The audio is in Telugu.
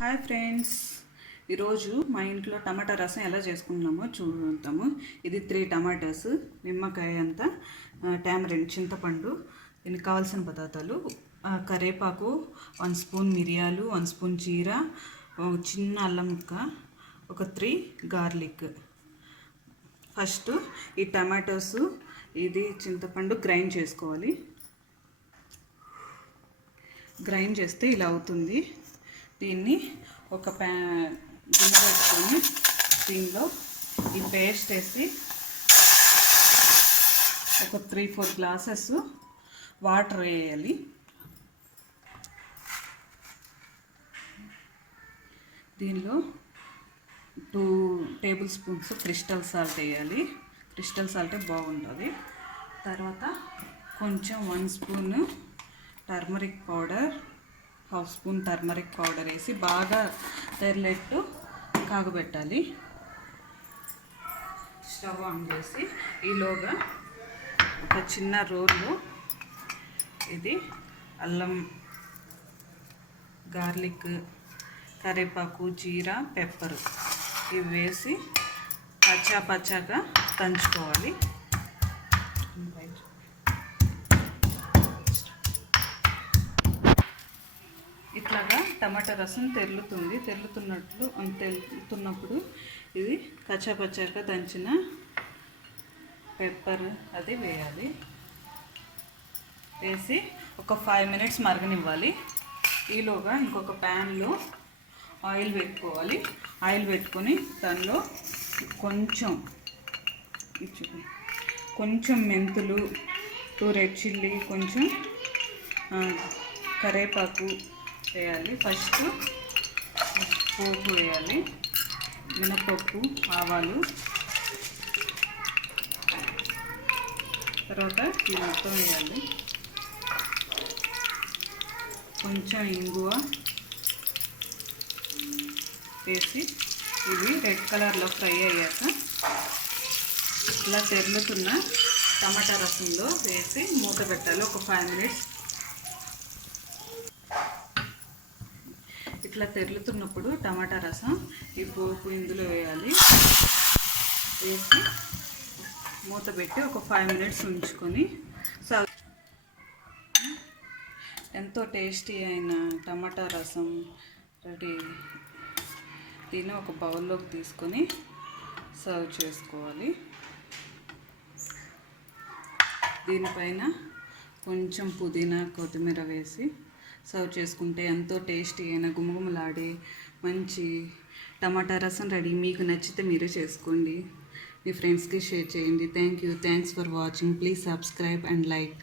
హాయ్ ఫ్రెండ్స్, ఈరోజు మా ఇంట్లో టమాటా రసం ఎలా చేసుకుంటున్నామో చూద్దాము. ఇది 3 టమాటాస్, నిమ్మకాయ అంతా, టామరిన్ చింతపండు, దీనికి కావాల్సిన పదార్థాలు: కరివేపాకు, 1 స్పూన్ మిరియాలు, 1 స్పూన్ జీరా, చిన్న అల్లం ముక్క, ఒక 3 గార్లిక్. ఫస్ట్ ఈ టమాటోస్, ఇది చింతపండు గ్రైండ్ చేసుకోవాలి. గ్రైండ్ చేస్తే ఇలా అవుతుంది. దీన్ని ఒక గిన్నె పెట్టుకొని దీనిలో ఈ పేస్ట్ వేసి ఒక 3-4 గ్లాసెస్ వాటర్ వేయాలి. దీనిలో 2 టేబుల్ స్పూన్స్ క్రిస్టల్ సాల్ట్ వేయాలి. క్రిస్టల్ సాల్టే బాగుంటుంది. తర్వాత కొంచెం 1 spoon turmeric powder, 1/2 spoon turmeric powder వేసి బాగా తెరలెట్టు కాగబెట్టాలి. స్టవ్ ఆన్ చేసి ఈలోగా ఒక చిన్న రోల్లో ఇది అల్లం, గార్లిక్, కరివేపాకు, జీరా, పెప్పర్ ఇవి వేసి పచ్చాగా దంచుకోవాలి. ఇట్లాగా టమాటా రసం తెరులుతున్నప్పుడు ఇది పచ్చాగా దంచిన పెప్పర్ అది వేయాలి. వేసి ఒక 5 మినిట్స్ మరగనివ్వాలి. ఈలోగా ఇంకొక ప్యాన్లో ఆయిల్ పెట్టుకోవాలి. ఆయిల్ పెట్టుకొని దానిలో కొంచెం మెంతులు, 2 రెడ్ చిల్లీ, కొంచెం కరివేపాకు వేయాలి. ఫస్ట్ పోపు వేయాలి, మినపప్పు, ఆవాలు. తర్వాత ఇది మొత్తం వేయాలి. కొంచెం ఇంగువ వేసి ఇవి రెడ్ కలర్లో ఫ్రై అయ్యాక ఇలా తెరులుతున్న టమాటా రసంలో వేసి మూత పెట్టాలి ఒక 5 మినిట్స్. ఇట్లా తెరులుతున్నప్పుడు టమాటా రసం ఈ పోపు ఇందులో వేయాలి. వేసి మూత పెట్టి ఒక 5 మినిట్స్ ఉంచుకొని ఎంతో టేస్టీ అయిన టమాటా రసం రెడీ. దీన్ని ఒక బౌల్లోకి తీసుకొని సర్వ్ చేసుకోవాలి. దీనిపైన కొంచెం పుదీనా, కొత్తిమీర వేసి సర్వ్ చేసుకుంటే ఎంతో టేస్టీ అయిన గుమగుమలాడే మంచి టమాటా రసం రెడీ. మీకు నచ్చితే మీరు చేసుకోండి, మీ ఫ్రెండ్స్కి షేర్ చేయండి. Thanks for watching. Please subscribe and like.